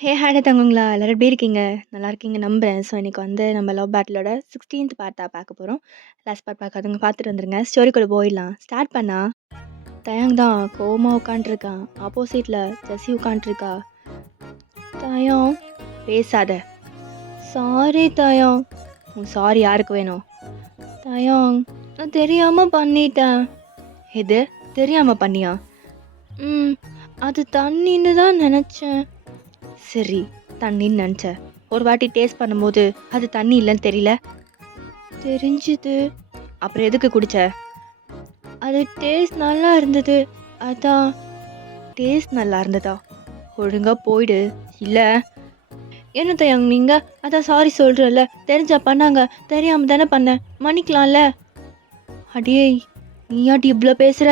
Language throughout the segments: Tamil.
ஹாய் தங்கங்களா! எல்லாரும் எப்படி இருக்கீங்க? நல்லா இருக்கீங்க நம்புறேன். ஸோ இன்னைக்கு நம்ம லவ் பேட்டிலோட 16த் பார்ட்டா பார்க்க போறோம். லாஸ்ட் பார்ட் பார்க்காதவங்க பார்த்துட்டு வந்துருங்க. ஸ்டோரிக்குள்ள போயிடலாம். ஸ்டார்ட் பண்ணா, தயங் தான் கோவமா உட்காண்ட்ருக்கான். ஆப்போசிட்ல ஜெஸி உட்காண்ட்ருக்கா. தயம், பேசாத. சாரி தயம். உன் சாரி யாருக்கு வேணும்? தயம், நான் தெரியாம பண்ணிட்டேன். எது? தெரியாம பண்ணியா? ம். அது தண்ணின்னு தான் நெனச்சேன். சரி, தண்ணின்னு நினச்ச. ஒரு வாட்டி டேஸ்ட் பண்ணும்போது அது தண்ணி இல்லைன்னு தெரியல. தெரிஞ்சுது. அப்புறம் எதுக்கு குடிச்ச? அது டேஸ்ட் நல்லா இருந்தது. அதான். டேஸ்ட் நல்லா இருந்ததா? ஒழுங்கா போயிடு. இல்ல. என்ன தயங் நீங்க? அதான் சாரி சொல்றேன்ல. தெரிஞ்சா பண்ணாங்க. தெரியாம தானே பண்ணேன். மன்னிக்கலாம்ல. அடேய், நீயாட்டி இவ்வளோ பேசுற?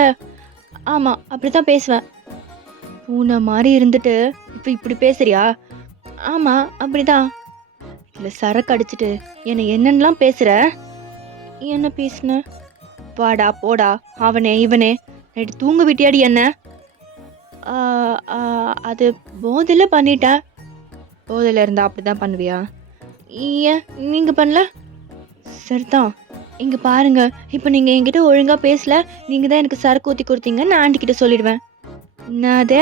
ஆமா, அப்படித்தான் பேசுவேன். பூனை மாதிரி இருந்துட்டு இப்போ இப்படி பேசுறியா? ஆமா, அப்படிதான். இல்லை சரக்கு அடிச்சிட்டு என்னை என்னென்னலாம் பேசுற? என்ன பேசுன? வாடா போடா அவனே இவனே நைட்டு தூங்க விட்டியாடி என்ன? ஆ, ஆ, அது போதையில் பண்ணிட்டேன். போதையில் இருந்தா அப்படிதான் பண்ணுவியா? ஏன் நீங்க பண்ணல? சரிதான். இங்க பாருங்க, இப்போ நீங்க என்கிட்ட ஒழுங்கா பேசல. நீங்க தான் எனக்கு சரக்கு ஊற்றி கொடுத்தீங்க. நான் ஆண்டி கிட்ட சொல்லிடுவேன். நான் அதே.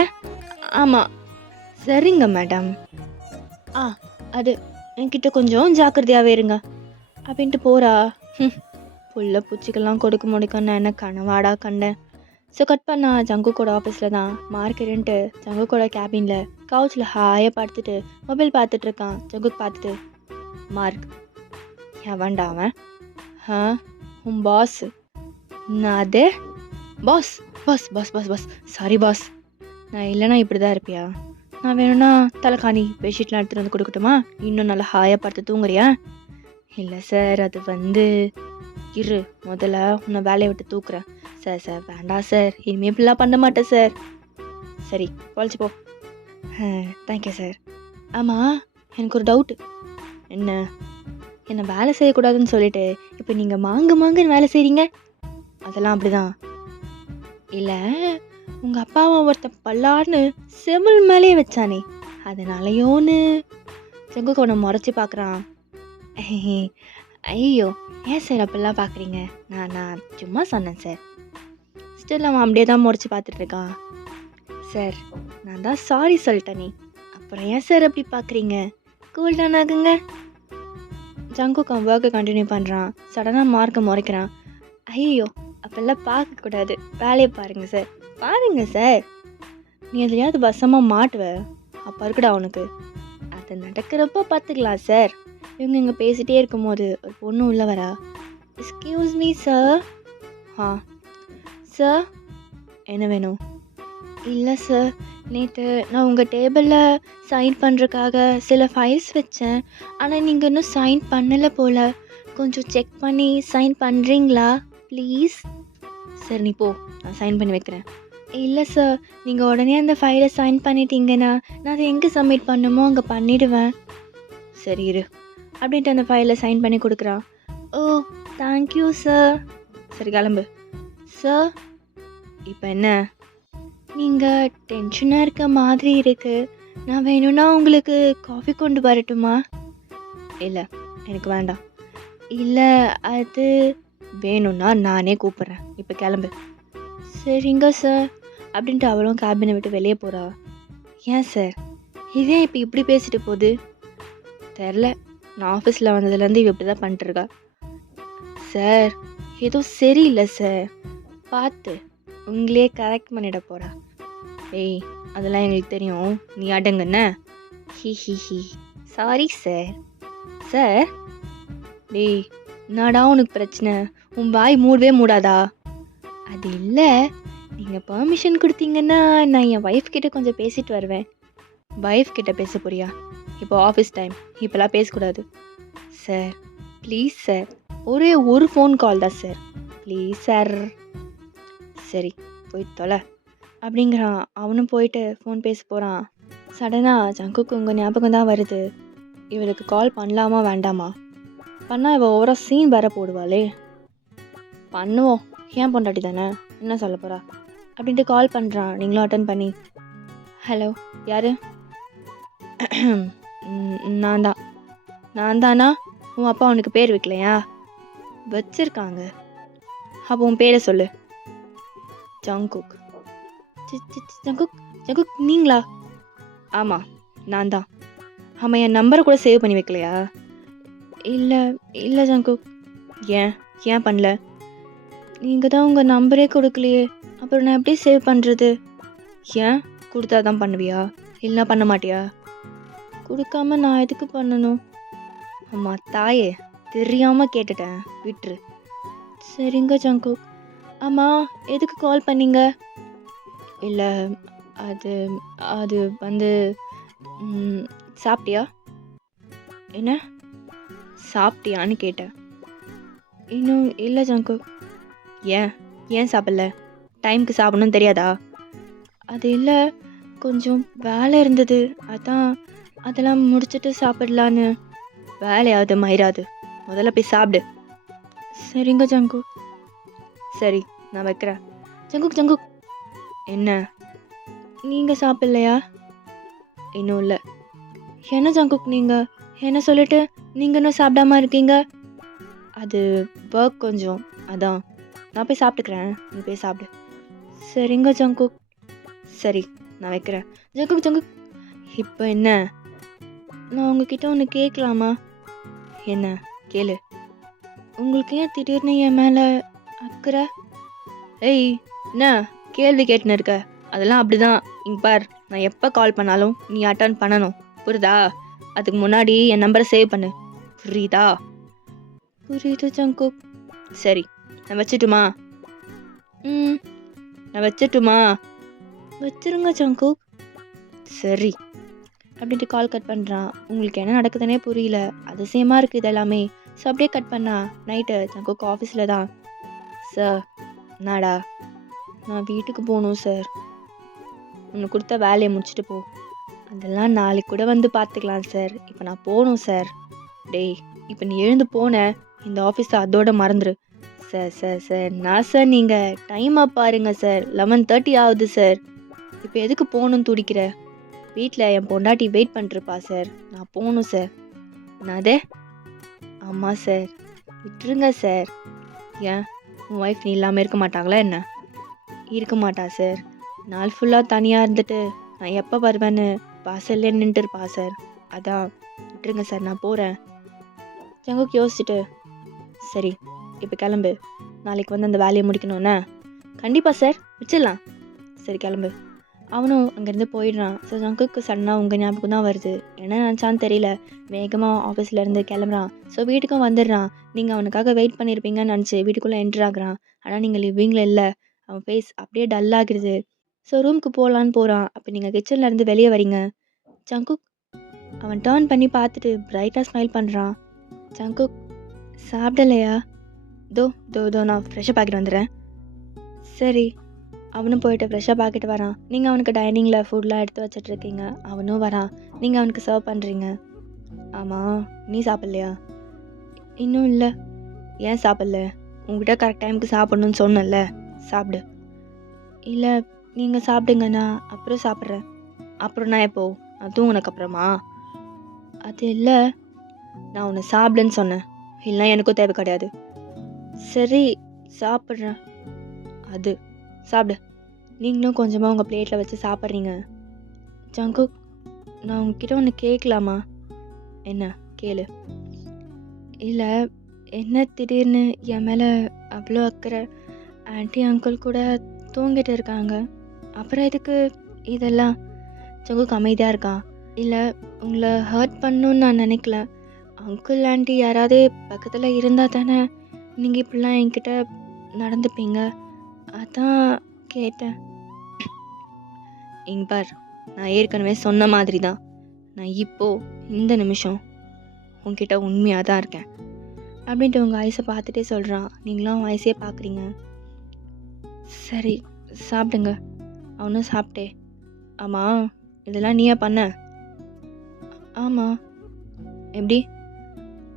ஆமா. சரிங்க மேடம். ஆ, அது என்கிட்ட கொஞ்சம் ஜாக்கிரதையாவே இருங்க அப்படின்ட்டு போறா. புள்ள பூச்சிக்கெல்லாம் கொடுக்க முடிக்கும். நான் என்ன கனவாடா கண்டேன். ஸோ கட் பண்ணா ஜங்குக்கோட ஆஃபீஸில் தான் மார்க்கெட்டுன்ட்டு ஜங்குக்கோட கேபினில் கவுச்சில் ஹாயாக படுத்துட்டு மொபைல் பார்த்துட்டு இருக்கான். ஜங்குக்கு பார்த்துட்டு, மார்க் எவன்டா அவன்? ஆ, உன் பாஸ். நான் அதே. Boss boss boss boss boss sorry boss. நான் இல்லைனா இப்படி தான் இருப்பியா? நான் வேணும்னா தலைக்காணி பெட்ஷீட்லாம் எடுத்துகிட்டு வந்து கொடுக்கட்டுமா? இன்னும் நல்லா ஹாயாக பார்த்து தூங்குறியா? இல்லை சார், அது இரு, முதல்ல உன்னை வேலையை விட்டு தூக்குறேன். சார் சார் வேண்டாம் சார், இனிமேல் இப்படிலாம் பண்ண மாட்டேன் சார். சரி, பொழைச்சி போ. Thank you sir. ஆமாம், எனக்கு ஒரு டவுட்டு. என்ன? என்னை வேலை செய்யக்கூடாதுன்னு சொல்லிட்டு இப்போ நீங்கள் மாங்குன்னு வேலை செய்கிறீங்க? அதெல்லாம் அப்படிதான். இல்லை, உங்கள் அப்பாவை ஒருத்தன் பல்லார்னு செவில் மேலே வச்சானே, அதனாலையோன்னு செங்குக்கு உன்னை முறைச்சி பார்க்குறான். ஐயோ, ஏன் சார் அப்படிலாம் பார்க்குறீங்க? நான் சும்மா சொன்னேன் சார். ஸ்டில் அவன் அப்படியே தான் முறைச்சி பார்த்துட்ருக்கான். சார், நான் தான் சாரி சொல்லிட்டேனே, அப்புறம் ஏன் சார் அப்படி பார்க்குறீங்க? கூல் டவுன் ஆகுங்க. ஜங்குக்கு அவன் ஒர்க்கை கண்டினியூ பண்ணுறான். சடனாக மார்க்கை முறைக்கிறான். ஐயோ, அப்பெல்லாம் பார்க்கக்கூடாது, வேலையை பாருங்க சார். பாருங்க சார், நீ எதுலையாவது வசமாக மாட்டுவ, அப்போ இருக்குடா உனக்கு. அது நடக்கிறப்போ பார்த்துக்கலாம் சார். இவங்க இங்கே பேசிகிட்டே இருக்கும்போது ஒரு பொண்ணு உள்ள வரா. Excuse me sir. ஆ சார், என்ன வேணும்? இல்லை சார், நேற்று நான் உங்கள் டேபிளில் சைன் பண்ணுறதுக்காக சில ஃபைல்ஸ் வச்சேன். ஆனால் நீங்கள் இன்னும் சைன் பண்ணலை போல். கொஞ்சம் செக் பண்ணி சைன் பண்ணுறீங்களா ப்ளீஸ்? சரி நீ போ, நான் சைன் பண்ணி வைக்கிறேன். இல்லை சார், நீங்கள் உடனே அந்த ஃபைலை சைன் பண்ணிட்டீங்கன்னா நான் அதை எங்கே சப்மிட் பண்ணுமோ அங்கே பண்ணிவிடுவேன். சரி இரு அப்படின்ட்டு அந்த ஃபைலை சைன் பண்ணி கொடுக்குறான். ஓ, தேங்க்யூ சார். சரி கிளம்பு. சார், இப்போ என்ன? நீங்கள் டென்ஷனாக இருக்க மாதிரி இருக்குது. நான் வேணும்னா உங்களுக்கு காஃபி கொண்டு வரட்டுமா? இல்லை, எனக்கு வேண்டாம். இல்லை, அது வேணும்னா நானே கூப்பிட்றேன். இப்போ கிளம்பு. சரிங்க சார் அப்படின்ட்டு அவளும் கேபினை விட்டு வெளியே போகிறா. ஏன் சார், இதே இப்போ இப்படி பேசிட்டு போகுது? தெரில, நான் ஆஃபீஸில் வந்ததுலேருந்து இவ இப்படி தான் பண்ணிட்டுருக்கா. சார், ஏதோ சரியில்லை சார், பார்த்து உங்களே கரெக்ட் பண்ணிட போகிறா. ஏய், அதெல்லாம் எங்களுக்கு தெரியும், நீ அடங்குன்ன. Hi sorry sir. சார், டேய் என்னடா உனக்கு பிரச்சனை? உன் வாய் மூடவே மூடாதா? அது இல்லை, நீங்கள் பர்மிஷன் கொடுத்தீங்கன்னா நான் என் ஒய்ஃப் கிட்ட கொஞ்சம் பேசிட்டு வருவேன். ஒய்ஃப் கிட்ட பேச போறியா? இப்போ ஆஃபீஸ் டைம், இப்போலாம் பேசக்கூடாது. சார் ப்ளீஸ் சார், ஒரே ஒரு ஃபோன் கால் தான் சார், ப்ளீஸ் சார். சரி போய் தொலை அப்படிங்கிறான். அவனும் போயிட்டு ஃபோன் பேச போகிறான். சடனாக ஜங்குக்கு உங்கள் ஞாபகம் தான் வருது. இவளுக்கு கால் பண்ணலாமா வேண்டாமா? பண்ணால் இவள் ஓவராக சீன் வேற போடுவாளே. பண்ணுவோம், ஏன் பொண்டாட்டி தானே, என்ன சொல்ல போகிறா அப்படின்ட்டு கால் பண்ணுறான். நீங்களும் அட்டன் பண்ணி, ஹலோ யார்? நான் தான். நான் தானா? உன் அப்பா உனக்கு பேர் வைக்கலையா? வச்சிருக்காங்க. அப்போ உன் பேரை சொல்லு. ஜங்குக். ஜங்குக் ஜங்குக் நீங்களா? ஆமாம், நான் தான். ஆமாம், என் நம்பரை கூட சேவ் பண்ணி வைக்கலையா? இல்லை இல்லை ஜங்குக். ஏன் ஏன் பண்ணல? நீங்கள் தான் உங்கள் நம்பரே கொடுக்கலையே, அப்புறம் நான் எப்படி சேவ் பண்ணுறது? ஏன் கொடுத்தா தான் பண்ணுவியா, இல்லைனா பண்ண மாட்டியா? கொடுக்காம நான் எதுக்கு பண்ணணும்? அம்மா தாயே, தெரியாமல் கேட்டுட்டேன், விட்டுரு. சரிங்க ஜங்குக். ஆமாம், எதுக்கு கால் பண்ணீங்க? இல்லை, அது அது வந்து சாப்பிட்டியா? என்ன சாப்பிட்டியான்னு கேட்டேன். இன்னும் இல்லை ஜங்குக். ஏன் ஏன் சாப்பிடல? டைமுக்கு சாப்பிடணும்னு தெரியாதா? அது இல்லை, கொஞ்சம் வேலை இருந்தது, அதான் அதெல்லாம் முடிச்சுட்டு சாப்பிடலான்னு. வேலையாவது மயிராது, முதல்ல போய் சாப்பிடு. சரிங்க ஜங்குக். சரி, நான் வைக்கிறேன். Jungkook Jungkook. என்ன, நீங்கள் சாப்பிட்லையா? இன்னும் இல்லை. என்ன ஜங்குக் நீங்கள் என்ன சொல்லிட்டு நீங்கள் இன்னும் சாப்பிடாம இருக்கீங்க? அது ஒர்க் கொஞ்சம், அதான். நான் போய் சாப்பிட்டுக்கிறேன், நீ போய் சாப்பிடு. சரிங்க ஜங்குக். சரி, நான் வைக்கிறேன். Jungkook Jungkook. இப்போ என்ன, நான் உங்ககிட்ட ஒன்று கேட்கலாமா? என்ன கேளு. உங்களுக்கு ஏன் திடீர்னு என் மேலே அக்கறை? ஏய், என்ன கேள்வி கேட்டுன்னு இருக்க? அதெல்லாம் அப்படிதான். இங்க பார், நான் எப்போ கால் பண்ணாலும் நீ அட்டன் பண்ணணும், புரியுதா? அதுக்கு முன்னாடி என் நம்பரை சேவ் பண்ணு, புரியுதா? புரியுது ஜங்குக். சரி, நான் வச்சுட்டுமா? நான் வச்சுட்டுமா? வச்சிருங்க ஜங்குக். சரி அப்படின்ட்டு கால் கட் பண்ணுறான். உங்களுக்கு என்ன நடக்குதுன்னே புரியல, அதிசயமாக இருக்குது இது எல்லாமே. ஸோ அப்படியே கட் பண்ணா நைட்டு ஜங்குக் ஆஃபீஸில் தான். சார், நாடா, நான் வீட்டுக்கு போகணும் சார். உனக்கு கொடுத்த வேலையை முடிச்சுட்டு போ. அதெல்லாம் நாளைக்கு கூட வந்து பார்த்துக்கலாம் சார், இப்போ நான் போகணும் சார். டேய், இப்போ நீ எழுந்து போன இந்த ஆஃபீஸை அதோட மறந்துடு. சார் சார் சார் நான் சார், நீங்கள் டைமாக பாருங்க சார், 11:30 ஆகுது சார். இப்போ எதுக்கு போகணுன்னு துடிக்கிற? வீட்டில் என் பொண்டாட்டி வெயிட் பண்ணிருப்பா சார், நான் போகணும் சார். என்னதே? ஆமாம் சார், விட்டுருங்க சார். ஏன், உன் ஒய்ஃப் நீ இல்லாமல் இருக்க மாட்டாங்களா என்ன? இருக்க மாட்டா சார். நாள் ஃபுல்லாக தனியாக இருந்துட்டு நான் எப்போ வருவேன்னு வாசல்லே நின்றுட்டு இருப்பா சார். அதான் விட்டுருங்க சார், நான் போகிறேன். ஜங்குக் யோசிச்சுட்டு, சரி இப்போ கிளம்பு, நாளைக்கு வந்து அந்த வேலையை முடிக்கணும்னா? கண்டிப்பாக சார், வச்சிடலாம். சரி கிளம்பு. அவனும் அங்கேருந்து போயிடுறான். ஸோ ஜங்குக்கு சடனாக உங்கள் ஞாபகம் தான் வருது. என்ன நினச்சான்னு தெரியல, வேகமாக ஆஃபீஸ்லேருந்து கிளம்புறான். ஸோ வீட்டுக்கும் வந்துடுறான். நீங்கள் அவனுக்காக வெயிட் பண்ணியிருப்பீங்கன்னு நினச்சி வீட்டுக்குள்ளே என்ட்ரு ஆகுறான். ஆனால் நீங்கள் லிவிங்கில் இல்லை. அவன் ஃபேஸ் அப்படியே டல்லாகிடுது. ஸோ ரூமுக்கு போகலான்னு போகிறான். அப்போ நீங்கள் கிச்சன்லேருந்து வெளியே வரீங்க. ஜங்குக் அவன் டேர்ன் பண்ணி பார்த்துட்டு பிரைட்டாக ஸ்மைல் பண்ணுறான். ஜங்குக், சாப்பிடலையா? தோ தோ தோ நான் ஃப்ரெஷ்ஷப் ஆகிட்டு வந்துடுறேன். சரி. அவனும் போயிட்டு ஃப்ரெஷ்ஷப் ஆகிட்டு வரான். நீங்கள் அவனுக்கு டைனிங்கில் ஃபுட்லாம் எடுத்து வச்சிட்ருக்கீங்க. அவனும் வரான். நீங்கள் அவனுக்கு சர்வ் பண்ணுறீங்க. ஆமாம், நீ சாப்பிட்லையா? இன்னும் இல்லை. ஏன் சாப்பிட்ல? உங்ககிட்ட கரெக்ட் டைமுக்கு சாப்பிட்ணுன்னு சொன்னல, சாப்பிடு. இல்லை, நீங்கள் சாப்பிடுங்க, நான் அப்புறம் சாப்பிட்றேன். அப்புறம் நான் எப்போ? நான் தூங்கினதுக்கப்புறமா? அது இல்லை, நான் உன்னை சாப்பிடுன்னு சொன்னேன், இல்லைனா எனக்கும் தேவை கிடையாது. சரி, சாப்பிட்றேன். அது சாப்பிடு. நீங்களும் கொஞ்சமாக உங்கள் பிளேட்டில் வச்சு சாப்பிட்றீங்க. ஜங்குக், நான் உங்ககிட்ட ஒன்று கேட்கலாமா? என்ன கேளு. இல்லை, என்ன திடீர்னு என் மேலே அவ்வளோ அக்கறை? ஆன்ட்டி அங்கிள் கூட தூங்கிட்டு இருக்காங்க, அப்புறம் எதுக்கு இதெல்லாம்? ஜங்குக் அமைதியாக இருக்கான். இல்லை, உங்களை ஹர்ட் பண்ணணுன்னு நான் நினைக்கல. அங்கிள் ஆன்ட்டி யாராவது பக்கத்தில் இருந்தால் தானே நீங்கள் இப்படிலாம் என்கிட்ட நடந்துப்பீங்க, அதான் கேட்டேன். இங்க பார், நான் ஏற்கனவே சொன்ன மாதிரி தான், நான் இப்போது இந்த நிமிஷம் உங்ககிட்ட உண்மையாக தான் இருக்கேன் அப்படின்ட்டு உங்கள் ஐஸை பார்த்துட்டே சொல்கிறான். நீங்களும் அவன் ஐஸையே பார்க்குறீங்க. சரி, சாப்பிடுங்க. அவனும் சாப்பிட்டே. ஆமாம், இதெல்லாம் நீயா பண்ண? ஆமாம். எப்படி?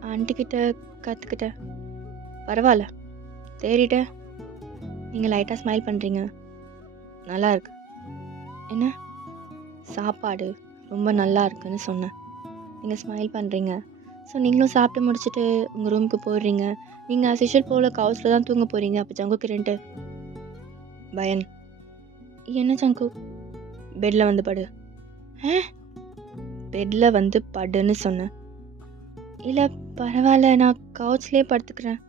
ஆன்ட்டிக்கிட்ட கற்றுக்கிட்ட. பரவாயில்ல, தேறிட்ட. நீங்கள் லைட்டாக ஸ்மைல் பண்ணுறீங்க, நல்லா இருக்கு. என்ன? சாப்பாடு ரொம்ப நல்லா இருக்குன்னு சொன்னேன். நீங்க ஸ்மைல் பண்றீங்க. ஸோ நீங்களும் சாப்பிட்டு முடிச்சுட்டு உங்க ரூமுக்கு போயிடுறீங்க. நீங்க ஆஸ் யூசுவல் போல கவுச்ல தான் தூங்க போறீங்க. அப்ப ஜங்குக் 2 பயன். என்ன ஜங்குக்? பெட்ல வந்து படு. ஆ? பெட்ல வந்து படுன்னு சொன்னேன். இல்ல பரவாயில்ல, நான் கவுச்லயே படுத்துக்கிறேன்.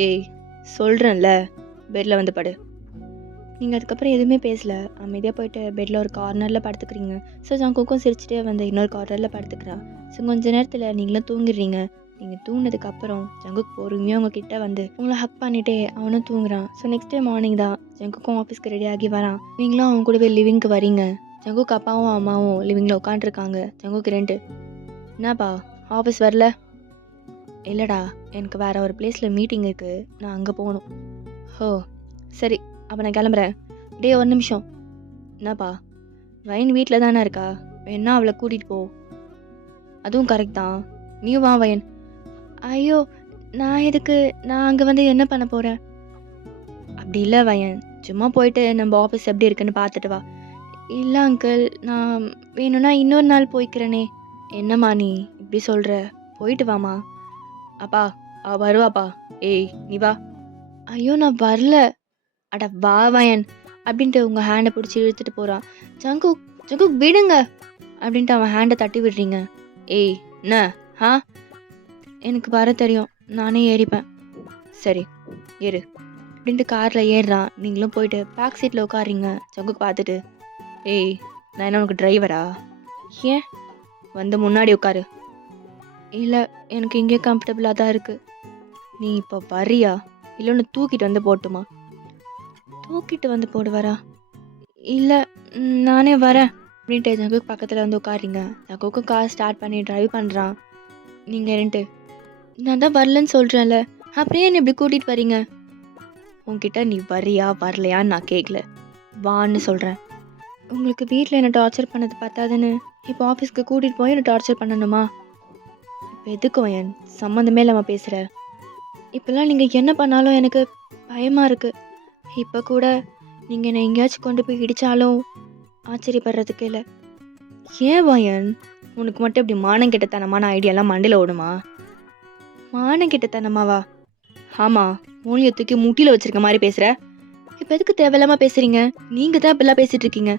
ஏய் சொல்றேன்ல, பெட்ல வந்து படு. நீங்க அதுக்கப்புறம் எதுவுமே பேசல. அமைதியா போயிட்டு பெட்ல ஒரு கார்னர்ல படுத்துக்கிறீங்க. ஸோ ஜங்குக்கும் சிரிச்சுட்டே வந்து இன்னொரு கார்னர்ல படுத்துக்கிறா. ஸோ கொஞ்ச நேரத்துல நீங்களும் தூங்கிடுறீங்க. நீங்க தூங்கினதுக்கு அப்புறம் ஜங்குக் பொறுமையா உங்ககிட்ட வந்து உங்களை ஹக் பண்ணிட்டே அவனும் தூங்குறான். ஸோ நெக்ஸ்ட் டே மார்னிங் தான் ஜங்குக்கும் ஆஃபீஸ்க்கு ரெடி ஆகி வரான். நீங்களும் அவன் கூடவே லிவிங்க்கு வரீங்க. ஜங்குக் அப்பாவும் அம்மாவும் லிவிங்ல உட்காந்துருக்காங்க. ஜங்குக் 2 என்னப்பா ஆஃபீஸ் வரல? இல்லடா, எனக்கு வேற ஒரு பிளேஸ்ல மீட்டிங் இருக்கு, நான் அங்க போகணும். ஓ சரி, அப்ப நான் கிளம்புறேன். டேய் ஒரு நிமிஷம். என்னப்பா? வைன் வீட்டில் தானே இருக்கா, வேணா அவளை கூட்டிட்டு போ. அதுவும் கரெக்ட் தான், நீயும் வா வயன். ஐயோ நான் எதுக்கு, நான் அங்கே வந்து என்ன பண்ண போகிறேன்? அப்படி இல்லை வயன், சும்மா போயிட்டு நம்ம ஆஃபீஸ் எப்படி இருக்குன்னு பார்த்துட்டு வா. இல்லை அங்கிள், நான் வேணும்னா இன்னொரு நாள் போய்க்கிறேனே. என்னம்மா நீ இப்படி சொல்கிற? போயிட்டு வாமா. அப்பா அவ வருவாப்பா. ஏய் நீ வா. ஐயோ நான் வரல. அட வா வயன் அப்படின்ட்டு உங்கள் ஹேண்டை பிடிச்சி இழுத்துட்டு போகிறான். ஜங்குக் ஜங்குக் விடுங்க அப்படின்ட்டு அவன் ஹேண்டை தட்டி விடுறீங்க. ஏய் என்ன ஆ? எனக்கு வர தெரியும், நானே ஏறிப்பேன். சரி ஏறு அப்படின்ட்டு காரில் ஏறுறான். நீங்களும் போயிட்டு பேக் சீட்டில் உட்காடுறீங்க. ஜங்குக் பார்த்துட்டு, ஏய் நான் என்ன உனக்கு டிரைவரா? ஏன் வந்து முன்னாடி உட்காரு. இல்லை எனக்கு இங்கே கம்ஃபர்டபுளாக தான் இருக்குது. நீ இப்போ வரியா இல்லை ஒன்று தூக்கிட்டு வந்து போட்டுமா? தூக்கிட்டு வந்து போடுவாரா? இல்லை நானே வரேன் அப்படின்ட்டு ஜங்குக் பக்கத்தில் வந்து உட்காருங்க. ஜங்குக்கும் கார் ஸ்டார்ட் பண்ணி டிரைவ் பண்ணுறான். நீங்கள் 2 நான் தான் வரலன்னு சொல்கிறேன்ல, அப்படியே என்ன இப்படி கூட்டிகிட்டு வரீங்க? உங்ககிட்ட நீ வரியா வரலையான்னு நான் கேட்கல, வான்னு சொல்கிறேன். உங்களுக்கு வீட்டில் என்ன டார்ச்சர் பண்ணது பார்த்தாதுன்னு இப்போ ஆஃபீஸ்க்கு கூட்டிகிட்டு போய் என்ன டார்ச்சர் பண்ணணுமா? இப்போ எதுக்கும் என் சம்மந்தமே இல்லாமல் பேசுகிற? இப்போல்லாம் நீங்கள் என்ன பண்ணாலும் எனக்கு பயமாக இருக்குது. இப்போ கூட நீங்கள் என்னை எங்கேயாச்சும் கொண்டு போய் இடித்தாலும் ஆச்சரியப்படுறதுக்கு இல்லை. ஏன் வயன், உனக்கு மட்டும் இப்படி மானங்கிட்டத்தனமான ஐடியாலாம் மண்டையில் ஓடுமா? மானங்கிட்டத்தனமாவா? ஆமாம், மூலியை தூக்கி முட்டியில் வச்சிருக்க மாதிரி பேசுகிற. இப்போ எதுக்கு தேவையில்லாமல் பேசுகிறீங்க? நீங்கள் தான் இப்படிலாம் பேசிகிட்டு இருக்கீங்க.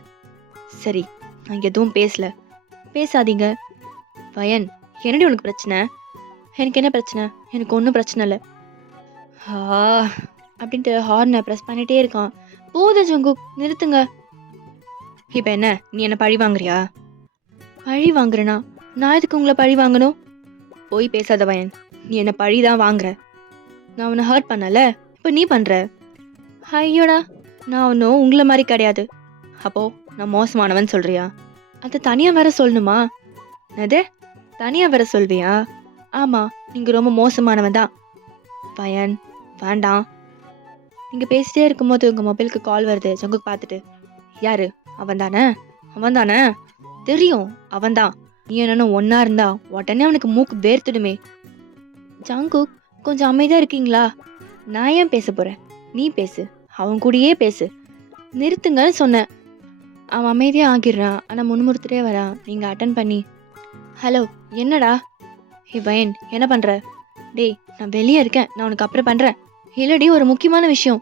சரி நான் எதுவும் பேசல, பேசாதீங்க. வயன் என்னடி உனக்கு பிரச்சனை? எனக்கு என்ன பிரச்சனை? எனக்கு ஒன்றும் பிரச்சனை இல்லை. அப்படின்ட்டு ஹார்னை ப்ரெஸ் பண்ணிகிட்டே இருக்கான். போதும் ஜங்குக் நிறுத்துங்க. இப்போ என்ன நீ என்ன பழி வாங்குறியா? பழி வாங்குறேனா? நான் எதுக்கு உங்களை பழி வாங்கணும்? போய் பேசாத வயன், நீ என்ன பழி தான் வாங்குற. நான் உன்னை ஹர்ட் பண்ணல, இப்போ நீ பண்ணுற. ஐயோடா, நான் ஒன்றும் உங்களை மாதிரி கிடையாது. அப்போ நான் மோசமானவன் சொல்கிறியா? அதை தனியாக வேற சொல்லணுமா? அது தனியாக வேற சொல்வியா? ஆமாம், நீங்கள் ரொம்ப மோசமானவன் தான். வயன் வேண்டாம். நீங்கள் பேசிட்டே இருக்கும்போது உங்கள் மொபைலுக்கு கால் வருது. ஜங்குக் பார்த்துட்டு, யாரு? அவன் தானே? அவன் தானே தெரியும், அவன்தான். நீ என்னன்னு ஒன்றா இருந்தா உடனே அவனுக்கு மூக்கு வேர்த்துடுமே. ஜங்குக் கொஞ்சம் அமைதியாக இருக்கீங்களா? நான் ஏன் பேச போகிறேன், நீ பேசு, அவன் கூடயே பேசு. நிறுத்துங்கன்னு சொன்னேன். அவன் அமைதியாக ஆகிடுறான். ஆனால் முன்முறுத்துட்டே வரான். நீங்கள் அட்டன் பண்ணி, ஹலோ என்னடா? ஹே வயன் என்ன பண்ணுற? டேய் நான் வெளியே இருக்கேன், நான் உனக்கு அப்புறம் பண்ணுறேன். இல்லடி ஒரு முக்கியமான விஷயம்.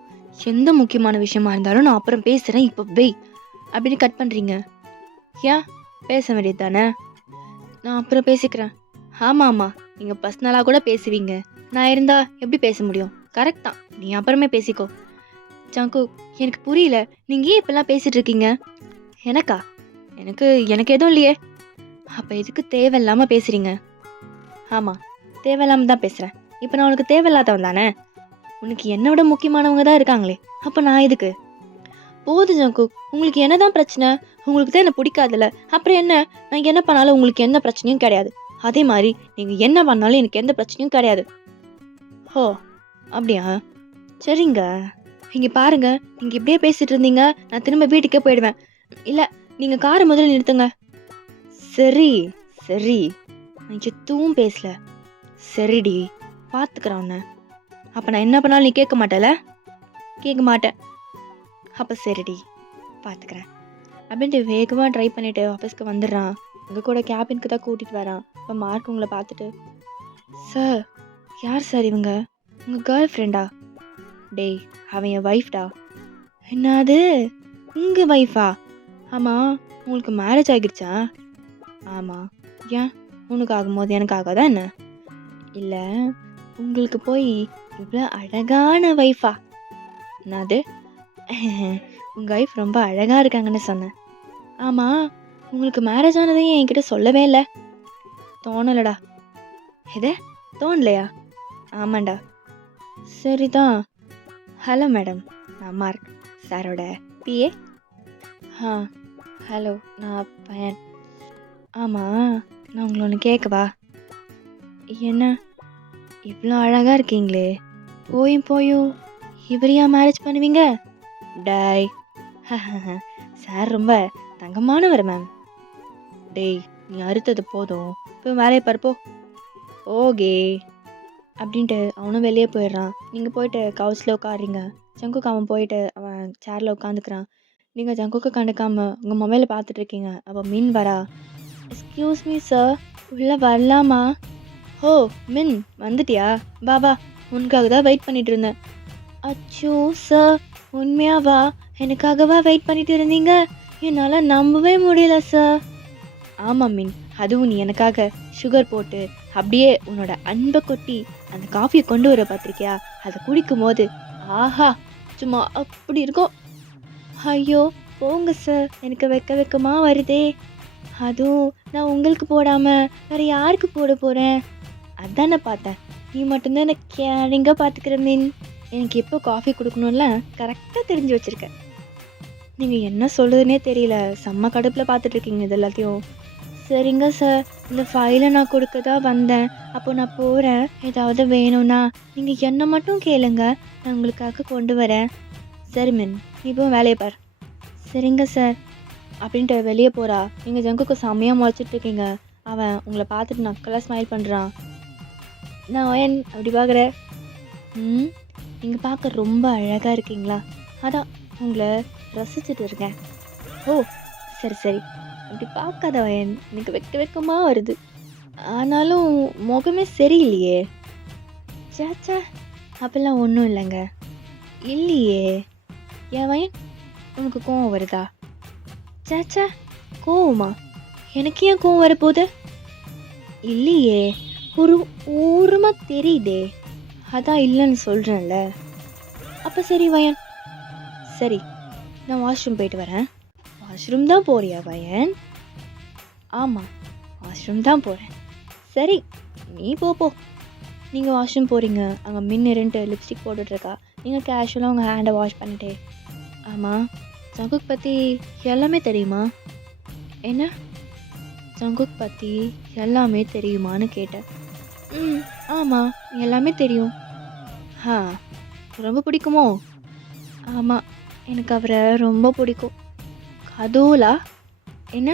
எந்த முக்கியமான விஷயமா இருந்தாலும் நான் அப்புறம் பேசுகிறேன், இப்போ வெய் அப்படின்னு கட் பண்ணுறீங்க. ஏன் பேச வேண்டியது தானே? நான் அப்புறம் பேசிக்கிறேன். ஆமாம் ஆமாம், நீங்கள் பர்சனலாக கூட பேசுவீங்க, நான் இருந்தா எப்படி பேச முடியும்? கரெக்ட் தான், நீ அப்புறமே பேசிக்கோ. ஜங்குக் எனக்கு புரியல, நீங்கள் ஏன் இப்பெல்லாம் பேசிகிட்டு இருக்கீங்க? எனக்கா? எனக்கு எதுவும் இல்லையே. அப்போ எதுக்கு தேவையில்லாமல் பேசுகிறீங்க? ஆமாம் தேவையில்லாமல் தான் பேசுகிறேன். இப்போ நான் உனக்கு தேவையில்லாதவன் தானே? உனக்கு என்னை விட முக்கியமானவங்க தான் இருக்காங்களே, அப்போ நான் எதுக்கு? போதும் ஜங்குக், உங்களுக்கு என்ன தான் பிரச்சனை? உங்களுக்கு தான் என்ன பிடிக்காதுல்ல, அப்புறம் என்ன? நான் என்ன பண்ணாலும் உங்களுக்கு எந்த பிரச்சனையும் கிடையாது. அதே மாதிரி நீங்கள் என்ன பண்ணாலும் எனக்கு எந்த பிரச்சனையும் கிடையாது. ஓ அப்படியா, சரிங்க. இங்கே பாருங்க, நீங்கள் இப்படியே பேசிகிட்டு இருந்தீங்க நான் திரும்ப வீட்டுக்கே போயிடுவேன். இல்லை நீங்கள் காரை முதல்ல நிறுத்துங்க. சரி சரி, நான் எதுவும் பேசல. சரிடி பார்த்துக்கிறேன் உன்னை. அப்போ நான் என்ன பண்ணாலும் நீ கேட்க மாட்டேல? கேட்க மாட்டேன். அப்போ சரிடி பார்த்துக்கிறேன் அப்படின்ட்டு வேகமாக ட்ரை பண்ணிவிட்டு ஆஃபீஸ்க்கு வந்துடுறான். உங்கள் கூட கேபினுக்கு தான் கூட்டிகிட்டு வரான். இப்போ மார்க் உங்களை பார்த்துட்டு, சார் யார் சார் இவங்க? உங்கள் கேர்ள் ஃப்ரெண்டா? டேய் அவன் என் ஒய்ஃப்டா. என்னது உங்கள் ஒய்ஃபா? ஆமாம், உங்களுக்கு மேரேஜ் ஆகிடுச்சா? ஆமாம். ஏன் உனக்கு ஆகும்போது எனக்கு ஆகாதா என்ன? இல்லை, உங்களுக்கு போய் இவ்வளோ அழகான ஒய்ஃபா? என்னது உங்கள் ஒய்ஃப் ரொம்ப அழகாக இருக்காங்கன்னு சொன்னேன். ஆமாம், உங்களுக்கு மேரேஜ் ஆனதையும் என்கிட்ட சொல்லவே இல்லை. தோணலடா. எது தோணலையா? ஆமாண்டா. சரிதான். ஹலோ மேடம், நான் மார்க் சாரோட பிஏ. ஆ ஹலோ, நான் பையன். ஆமாம், நான் உங்களை ஒன்று கேட்கவா? என்ன இவ்வளோ அழகாக இருக்கீங்களே, போயும் இவரையா மேரேஜ் பண்ணுவீங்க? டாய் சார் ரொம்ப தங்கமானவர் மேம். டேய் நீ அறுத்தது போதும், இப்போ வேலையை பார்ப்போ. ஓகே அப்படின்ட்டு அவனும் வெளியே போயிடுறான். நீங்கள் போயிட்டு கவுஸில் உட்காடுறீங்க. ஜங்குக்கு அவன் போயிட்டு அவன் சேரில் உட்காந்துக்கிறான். நீங்கள் ஜங்குக்கு கண்டுக்காம உங்கள் மொபைலை பார்த்துட்ருக்கீங்க. அப்போ மின் வரா. எக்ஸ்கியூஸ் மீ சார், உள்ளே வரலாமா? ஓ மின் வந்துட்டியா? வா உனக்காக தான் வெயிட் பண்ணிட்டு இருந்தேன். அச்சோ சார், உண்மையாவா? எனக்காகவா வெயிட் பண்ணிட்டு இருந்தீங்க? என்னால் நம்பவே முடியல சார். ஆமாம் மின், அதுவும் நீ எனக்காக சுகர் போட்டு அப்படியே உன்னோட அன்பை கொட்டி அந்த காஃபியை கொண்டு வர பார்த்துருக்கியா? அதை குடிக்கும் போது ஆஹா சும்மா அப்படி இருக்கும். ஐயோ போங்க சார், எனக்கு வெக்கமா வருதே. அதுவும் நான் உங்களுக்கு போடாமல் வேறு யாருக்கு போட போகிறேன்? அதானே பார்த்தேன், நீ மட்டும்தான் எனக்கு கேரிங்காக பார்த்துக்கிற மின். எனக்கு எப்போ காஃபி கொடுக்கணும்ல கரெக்டாக தெரிஞ்சு வச்சுருக்கேன். நீங்கள் என்ன சொல்கிறதுனே தெரியல, செம்ம கடுப்பில் பார்த்துட்ருக்கீங்க இது எல்லாத்தையும். சரிங்க சார், இந்த ஃபைலை நான் கொடுக்க தான் வந்தேன். அப்போ நான் போகிறேன். ஏதாவது வேணும்னா நீங்கள் என்னை மட்டும் கேளுங்க, நான் உங்களுக்காக கொண்டு வரேன். சரி மின், நீ இப்போ வேலையை பார். சரிங்க சார் அப்படின்ட்டு வெளியே போகிறா. நீங்கள் ஜங்குக்கு செம்மையாக முளைச்சிட்ருக்கீங்க. அவன் உங்களை பார்த்துட்டு நக்கலாக ஸ்மைல் பண்ணுறான். நான் ஏன் அப்படி பார்க்குறேன்? நீங்கள் பார்க்க ரொம்ப அழகாக இருக்கீங்களா? அதான் உங்களை ரசிச்சுட்டு இருக்கேன். ஓ சரி அப்படி பார்க்காத வயன், எனக்கு வெக்கமாக வருது. ஆனாலும் முகமே சரியில்லையே. சாச்சா அப்பெல்லாம் ஒன்றும் இல்லைங்க. இல்லையே என் வயன், உனக்கு கோவம் வருதா? சாச்சா கோவமா? எனக்கு ஏன் கோவம் வரப்போகுது? இல்லையே, ஒரு ஓரமாக தெரியுதே, அதான் இல்லைன்னு சொல்கிறேன்ல. அப்போ சரி வயன், சரி நான் வாஷ்ரூம் போயிட்டு வரேன். வாஷ்ரூம் தான் போறியா வயன்? ஆமாம் வாஷ்ரூம் தான் போகிறேன். சரி நீ போ. நீங்கள் வாஷ்ரூம் போகிறீங்க, அங்கே மின் 2 லிப்ஸ்டிக் போட்டுட்ருக்கா. நீங்கள் கேஷுவலாக உங்கள் ஹேண்டை வாஷ் பண்ணிட்டே. ஆமாம், ஜங்குக் பற்றி எல்லாமே தெரியுமா? என்ன ஜங்குக் பற்றி எல்லாமே தெரியுமான்னு கேட்டேன். ஆமாம் எல்லாமே தெரியும். ரொம்ப பிடிக்குமோ? ஆமாம், எனக்கு அவரை ரொம்ப பிடிக்கும். கதோலா? என்ன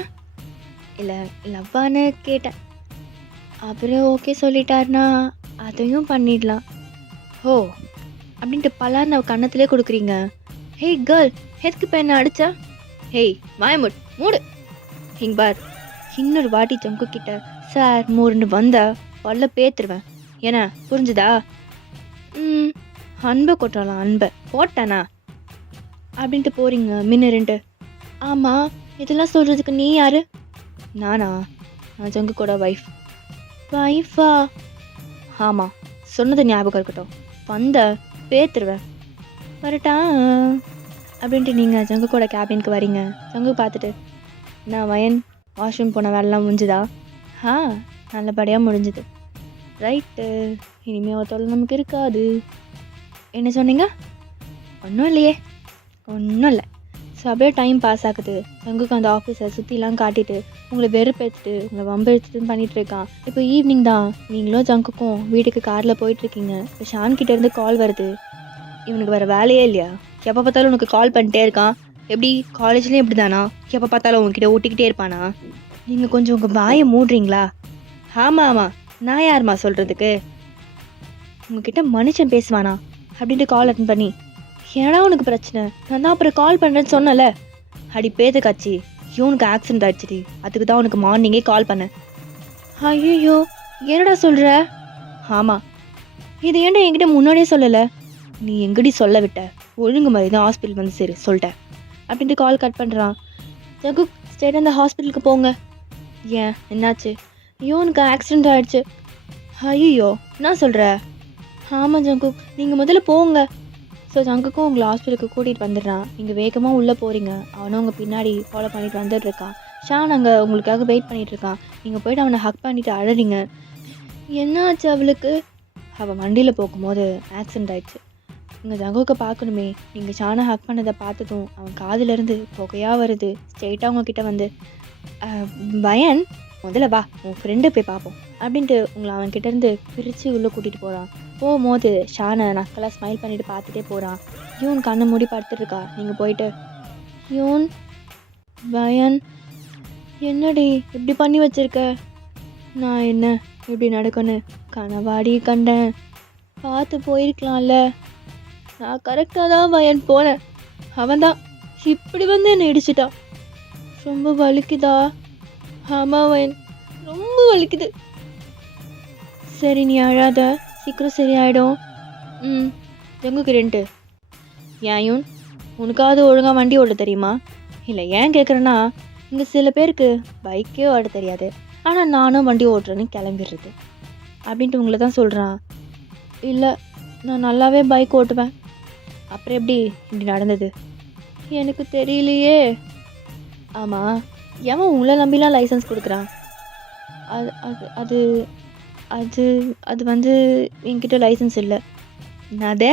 இல்லை லவ்வான்னு கேட்டேன். அப்புறம் ஓகே சொல்லிட்டாருன்னா அதையும் பண்ணிடலாம். ஓ அப்படின்ட்டு பலார்னு அவ கன்னத்திலே கொடுக்குறீங்க. ஹேய் கேர்ள், எதுக்கு இப்போ என்ன அடிச்சா? ஹேய் மூடு. ஹிங் பார், இன்னொரு வாட்டி ஜங்கு கிட்ட சார் மூர்னு வந்தா பல்ல பேத்துருவேன். ஏன்னா புரிஞ்சுதா? அன்பை கொட்டலாம், அன்பை போட்டானா அப்படின்ட்டு போறீங்க மின்னுட்டு. ஆமாம், இதெல்லாம் சொல்கிறதுக்கு நீ யாரு? நானா? நான் ஜங்கு கூட வைஃபா? ஆமாம், சொன்னது ஞாபகம் இருக்கட்டும். வந்த பேத்துருவேன். வரட்டா அப்படின்ட்டு நீங்கள் ஜங்கு கூட கேபினுக்கு வரீங்க. ஜங்கு பார்த்துட்டு, நான் வயன் வாஷ்ரூம் போன வேலைலாம் முடிஞ்சுதா? நல்லபடியாக முடிஞ்சுது. ரைட்டு, இனிமேல் ஒரு தொழில் நமக்கு இருக்காது. என்ன சொன்னீங்க? ஒன்றும் இல்லையே. ஒன்றும் இல்லை. ஸோ அப்படியே டைம் பாஸ் ஆகுது. ஜங்குக்கு அந்த ஆஃபீஸை சுற்றிலாம் காட்டிட்டு உங்களை வெறுப்பேற்றுட்டு உங்களை வம்பெடுத்துட்டு பண்ணிகிட்டு இருக்கான். இப்போ ஈவினிங் தான். நீங்களும் ஜங்குக்கும் வீட்டுக்கு காரில் போயிட்டுருக்கீங்க. இப்போ ஷான்கிட்டேருந்து கால் வருது. இவனுக்கு வேறு வேலையே இல்லையா? எப்போ பார்த்தாலும் உனக்கு கால் பண்ணிட்டே இருக்கான். எப்படி காலேஜ்லேயும் இப்படி தானா? எப்போ பார்த்தாலும் உங்ககிட்ட ஓட்டிக்கிட்டே இருப்பானா? நீங்கள் கொஞ்சம் உங்கள் வாயை மூடுறீங்களா? ஆமாம், நான் யாருமா சொல்கிறதுக்கு? உங்ககிட்ட மனுஷன் பேசுவானா அப்படின்ட்டு கால் அட்டன் பண்ணி, ஏன்னா உனக்கு பிரச்சனை? நான் தான் அப்புறம் கால் பண்ணுறேன்னு சொன்னல. அடி பேத்து காட்சி, இவனுக்கு ஆக்சிடென்ட் ஆயிடுச்சுடி, அதுக்கு தான் உனக்கு மார்னிங்கே கால் பண்ணேன். ஐயோ, என்னடா சொல்ற? ஆமாம், இது ஏன்டா என்கிட்ட முன்னாடியே சொல்லலை? நீ எங்கடி சொல்ல விட்ட? ஒழுங்கு மாதிரி தான் ஹாஸ்பிட்டல் வந்து சரி சொல்லிட்டேன் அப்படின்ட்டு கால் கட் பண்ணுறான். ஜகு ஸ்ட்ரெயிட்டாக அந்த ஹாஸ்பிட்டலுக்கு போங்க. ஏன் என்னாச்சு? இவனுக்கு ஆக்சிடென்ட் ஆயிடுச்சு. ஐயோ, என்ன சொல்கிற? ஆமாம் ஜங்குக், நீங்கள் முதல்ல போங்க. ஸோ ஜங்குக்கும் உங்களை ஹாஸ்பிட்டலுக்கு கூட்டிகிட்டு வந்துடுறான். நீங்கள் வேகமாக உள்ளே போகிறீங்க. அவனும் உங்கள் பின்னாடி ஃபாலோ பண்ணிட்டு வந்துட்டுருக்கான். ஷான் அங்கே உங்களுக்காக வெயிட் பண்ணிகிட்ருக்கான். நீங்கள் போய்ட்டு அவனை ஹக் பண்ணிவிட்டு அழறீங்க. என்ன ஆச்சு அவளுக்கு? அவள் வண்டியில் போகும்போது ஆக்சிடென்ட் ஆயிடுச்சு. நீங்கள் ஜங்குக்கை பார்க்கணுமே. நீங்கள் ஷானை ஹக் பண்ணதை பார்த்ததும் அவன் காதிலேருந்து புகையாக வருது. ஸ்ட்ரெயிட்டாக உங்ககிட்ட வந்து பயன் முதல்ல வா உன் ஃப்ரெண்டு போய் பார்ப்போம் அப்படின்ட்டு உங்களை அவன்கிட்டேருந்து பிரித்து உள்ளே கூட்டிகிட்டு போகிறான். போகும்போது ஷானை நக்கலாக ஸ்மைல் பண்ணிட்டு பார்த்துட்டே போகிறான். யூன் கண்ணை மூடி படுத்துட்ருக்கா. நீங்கள் போயிட்டு யூன் பயன் என்னடி இப்படி பண்ணி வச்சிருக்க? நான் என்ன இப்படி நடக்குன்னு கனவாடி கண்டேன். பார்த்து போயிருக்கலாம்ல. நான் கரெக்டாக தான் பயன் போனேன். அவன் தான் இப்படி வந்து என்னை இடிச்சிட்டான். ரொம்ப வலிக்குதா? ஆமாம் வயன், ரொம்ப வலிக்குது. சரி நீ அழாத, சீக்கிரம் சரியாயிடும். ஜங்குக்கு ரெண்டு. ஏன் யூன், உனக்காவது ஒழுங்காக வண்டி ஓட்ட தெரியுமா? இல்லை, ஏன் கேட்குறேன்னா இங்கே சில பேருக்கு பைக்கே ஓட்ட தெரியாது, ஆனால் நானும் வண்டி ஓட்டுறேன்னு கிளம்பிடுறது அப்படின்ட்டு உங்களை தான் சொல்கிறான். இல்லை, நான் நல்லாவே பைக் ஓட்டுவேன். அப்புறம் எப்படி இப்படி நடந்தது? எனக்கு தெரியலையே. ஆமாம், எவன் உங்களை நம்பிலாம் லைசன்ஸ் கொடுக்குறான்? அது அது அது அது அது வந்து என்கிட்ட லைசன்ஸ் இல்லை. அதே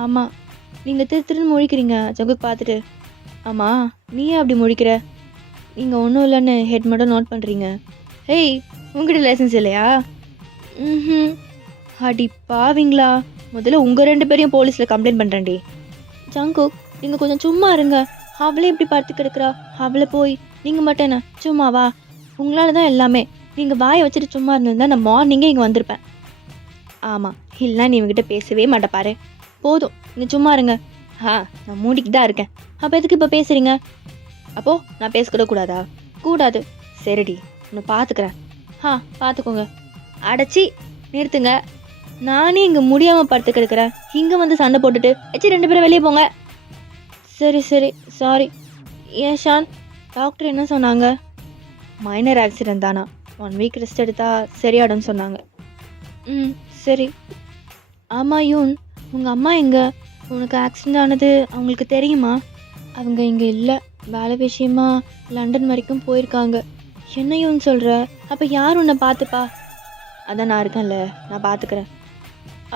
ஆமாம், நீங்கள் திருன்னு முழிக்கிறீங்க ஜங்குக்கு பார்த்துட்டு. ஆமாம், நீ ஏன் அப்படி முழிக்கிற? நீங்கள் ஒன்றும் இல்லைன்னு ஹெட் மட்டும் நோட் பண்ணுறீங்க. ஹேய், உங்ககிட்ட லைசன்ஸ் இல்லையா? ம், அடி பாவீங்களா, முதல்ல உங்கள் ரெண்டு பேரையும் போலீஸில் கம்ப்ளைண்ட் பண்ணுறேன்டி. ஜங்குக், நீங்கள் கொஞ்சம் சும்மா இருங்க. அவளே இப்படி படுத்து கிடக்குறா. அவளை போய் நீங்கள் மட்டும் என்ன சும்மாவா? உங்களால் தான் எல்லாமே. நீங்கள் வாயை வச்சுட்டு சும்மா இருந்திருந்தா நான் மார்னிங்கே இங்கே வந்திருப்பேன். ஆமாம், இல்லைனா நீ இவங்கிட்ட பேசவே மாட்டே பாரு. போதும், நீங்கள் சும்மா இருங்க. நான் மூடிக்கிட்டு தான் இருக்கேன். அப்போ எதுக்கு இப்போ பேசுகிறீங்க? அப்போது நான் பேசக்கூட கூடாதா? கூடாது. சரிடி, உன்னை பார்த்துக்கிறேன். பார்த்துக்கோங்க. அடைச்சி நிறுத்துங்க. நானே இங்கே முடியாமல் படுத்து கிடக்கிறேன். இங்கே வந்து சண்டை போட்டுட்டு எச்சி ரெண்டு பேரும் வெளியே போங்க. சரி சாரி. ஏன் ஷான், டாக்டர் என்ன சொன்னாங்க? மைனர் ஆக்சிடென்ட் தானா, 1 வீக் ரெஸ்ட் எடுத்தால் சரியாடும்னு சொன்னாங்க. சரி. ஆமாம் யூன், உங்கள் அம்மா எங்கே? உனக்கு ஆக்சிடென்ட் ஆனது அவங்களுக்கு தெரியுமா? அவங்க இங்கே இல்லை, வேலை விஷயமா லண்டன் வரைக்கும் போயிருக்காங்க. என்ன யூன் சொல்கிற? அப்போ யார் உன்னை பார்த்துப்பா? அதான் நான் இருக்கேன்ல, நான் பார்த்துக்கிறேன்.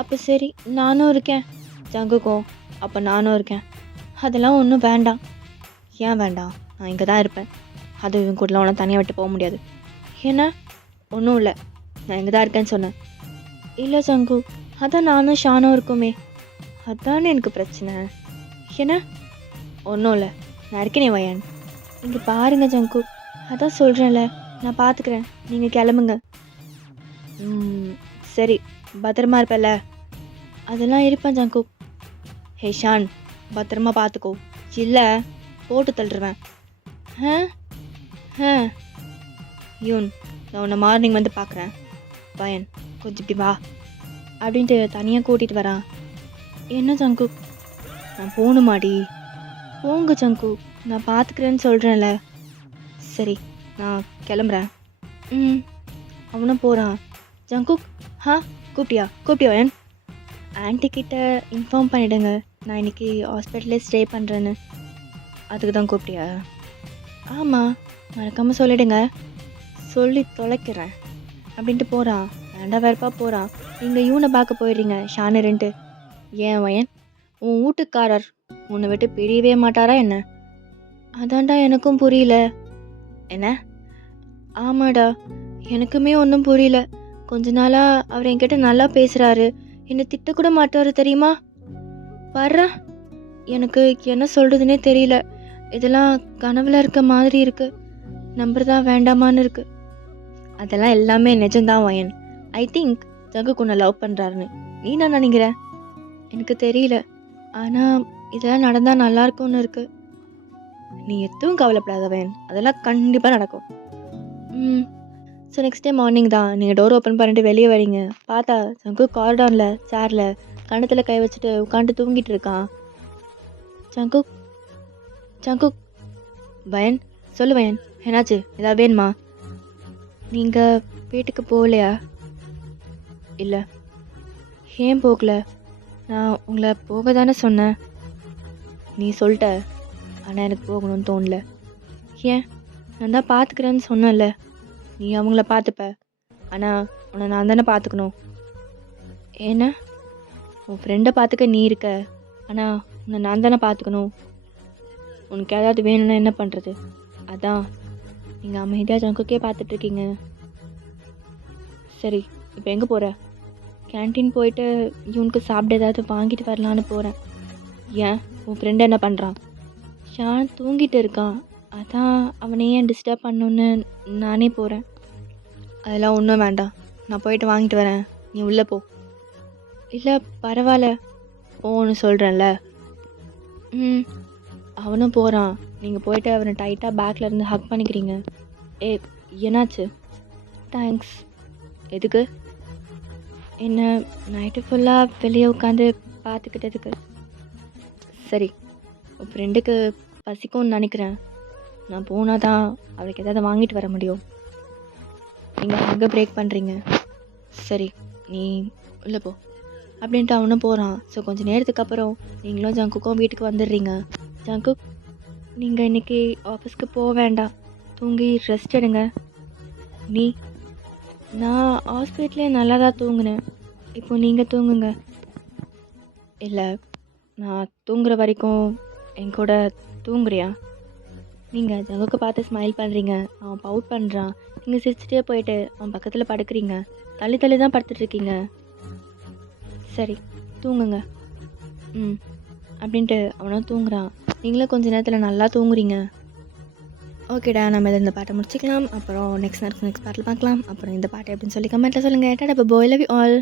அப்போ சரி, நானும் இருக்கேன். ஜங்குக்கும் அப்போ நானும் இருக்கேன். அதெல்லாம் ஒன்றும் வேண்டாம். ஏன் வேண்டாம்? நான் இங்கே தான் இருப்பேன். அது இவங்க கூடலாம் ஒன்றும் தனியாக விட்டு போக முடியாது. ஏன்னா? ஒன்றும் இல்லை, நான் இங்கே தான் இருக்கேன்னு சொன்னேன். இல்லை ஜங்கு, அதான் நானும் ஷானும் இருக்குமே, அதானே எனக்கு பிரச்சனை. ஏன்னா? ஒன்றும் இல்லை, நான் இருக்கேனே வயன். இங்கே பாருங்கள் ஜங்கு, அதான் சொல்கிறேன்ல, நான் பார்த்துக்கிறேன், நீங்கள் கிளம்புங்க. சரி, பத்திரமா இருப்பேல்ல? அதெல்லாம் இருப்பேன் ஜங்கு. ஹே ஷான், பத்திரமா பார்த்துக்கோ, இல்லை போட்டு தள்ளுருவேன். யூன், நான் உன்னை மார்னிங் வந்து பார்க்குறேன். பயன், கொஞ்சம் இப்படி வா அப்படின்ட்டு தனியாக கூட்டிகிட்டு வரான். என்ன ஜங்கு? நான் போகணுமாடி? போங்க ஜங்கு, நான் பார்த்துக்கிறேன்னு சொல்கிறேன்ல. சரி, நான் கிளம்புறேன். அவனும் போகிறான். ஜங்குக், கூப்பிட்டியா வயன்? ஆன்ட்டி கிட்ட இன்ஃபார்ம் பண்ணிவிடுங்க, நான் இன்றைக்கி ஹாஸ்பிட்டலே ஸ்டே பண்ணுறேன்னு. அதுக்கு தான் கூப்பிட்டியா? ஆமாம், மறக்காமல் சொல்லிவிடுங்க. சொல்லி தொலைக்கிறேன் அப்படின்ட்டு போகிறான். வேண்டாம் வேறுப்பா போகிறான். நீங்கள் யூனை பார்க்க போயிடுறீங்க ஷானருன்ட்டு. ஏன் வயன், உன் வீட்டுக்காரர் உன்னை விட்டு பிரியவே மாட்டாரா என்ன? அதான்டா எனக்கும் புரியல. என்ன? ஆமாடா, எனக்குமே ஒன்றும் புரியல. கொஞ்ச நாளாக அவர் என்கிட்ட நல்லா பேசுகிறாரு, என்னை திட்டக்கூட மாட்டார் தெரியுமா? வர்றா, எனக்கு என்ன சொல்கிறதுனே தெரியல. இதெல்லாம் கனவுல இருக்க மாதிரி இருக்கு, நம்புறதா வேண்டாமான்னு இருக்கு. அதெல்லாம் எல்லாமே நிஜம்தான் வயன். ஐ திங்க் ஜங்கு உன்னை லவ் பண்ணுறாருன்னு. நீ நான் நினைக்கிற? எனக்கு தெரியல, ஆனால் இதெல்லாம் நடந்தால் நல்லா இருக்கும்னு இருக்கு. நீ எதுவும் கவலைப்படாத வேன். அதெல்லாம் கண்டிப்பா நடக்கும். ம். ஸோ நெக்ஸ்ட் டே மார்னிங் தான் நீங்க டோர் ஓப்பன் பண்ணிட்டு வெளிய வரீங்க. பார்த்தா ஜங்குக் காரிடார்ல சேர்ல கன்னத்துல கை வச்சுட்டு உட்காந்துட்டு தூங்கிட்டு இருக்கான். ஜங்குக் ஜங்குக் வயன் சொல்லு வயன். என்னாச்சு? ஏதாவது வேணுமா? நீங்க வீட்டுக்கு போகலையா? இல்ல. ஏன் போகல? நான் உங்கள போக தானே சொன்னேன். நீ சொல்ட்ட. ஆனா எனக்கு போகணும்னு தோணல. ஏன்? நான் தான் பார்த்துக்கிறேன்னு சொன்னேன்ல. நீ அவங்கள பார்த்துப்ப. ஆனா உன்னை நான் தானே பார்த்துக்கணும். ஏன்னா உன் ஃப்ரெண்டை பார்த்துக்க நீ இருக்க. ஆனா உன்னை நான் தானே பார்த்துக்கணும். உனக்கு ஏதாவது வேணும்னா என்ன பண்ணுறது? அதான் நீங்கள் அமைதியாக ஜங்குக்கே பார்த்துட்ருக்கீங்க. சரி, இப்போ எங்கே போகிற? கேன்டீன் போயிட்டு இவனுக்கு சாப்பிட ஏதாவது வாங்கிட்டு வரலான்னு போகிறேன். ஏன்? உன் ஃப்ரெண்டு என்ன பண்ணுறான்? ஷான் தூங்கிட்டு இருக்கான். அதான் அவனை ஏன் டிஸ்டர்ப் பண்ணணுன்னு நானே போகிறேன். அதெல்லாம் ஒன்றும் வேண்டாம். நான் போயிட்டு வாங்கிட்டு வரேன். நீ உள்ளே போ. இல்லை பரவாயில்ல, போன்னு சொல்கிறேன்ல. ம். அவனும் போகிறான். நீங்கள் போயிட்டு அவனை டைட்டாக பேக்கில் இருந்து ஹக் பண்ணிக்கிறீங்க. ஏ, என்னாச்சு? தேங்க்ஸ். எதுக்கு? என்ன நைட்டு ஃபுல்லாக வெளியே உட்காந்து பார்த்துக்கிட்டதுக்கு. சரி, உன் ஃப்ரெண்டுக்கு பசிக்கும்னு நினைக்கிறேன். நான் போனால் தான் அவளுக்கு எதாவது வாங்கிட்டு வர முடியும். நீங்கள் அங்கே பிரேக் பண்ணுறீங்க. சரி, நீ உள்ளே போ அப்படின்ட்டு அவனும் போகிறான். ஸோ கொஞ்சம் நேரத்துக்கு அப்புறம் நீங்களும் ஜங்குக்கும் வீட்டுக்கு வந்துடுறீங்க. ஜங்குக், நீங்கள் இன்றைக்கி ஆஃபீஸ்க்கு போக வேண்டாம். தூங்கி ரெஸ்ட் எடுங்க. நீ? நான் ஹாஸ்பிட்டலே நல்லா தான் தூங்குனேன். இப்போ நீங்கள் தூங்குங்க. இல்லை, நான் தூங்குற வரைக்கும் என் கூட தூங்குறியா? நீங்கள் ஜங்குக்கு பார்த்து ஸ்மைல் பண்ணுறீங்க. அவன் பவுட் பண்ணுறான். நீங்கள் சிரிச்சிட்டே போயிட்டு அவன் பக்கத்தில் படுக்கிறீங்க. தள்ளி தள்ளி தான் படுத்துட்ருக்கீங்க. சரி, தூங்குங்க. ம் அப்படின்ட்டு அவனும் தூங்குறான். நீங்களும் கொஞ்ச நேரத்தில் நல்லா தூங்குறீங்க. ஓகேடா, நம்ம இதில் இந்த பாட்டை முடிச்சிக்கலாம். அப்புறம் நெக்ஸ்ட் பாட்டில் பார்க்கலாம். அப்புறம் இந்த பாட்டு எப்படின்னு சொல்லி கமெண்ட்டில் சொல்லுங்கள். டாடா, பை, லவ் யூ ஆல்.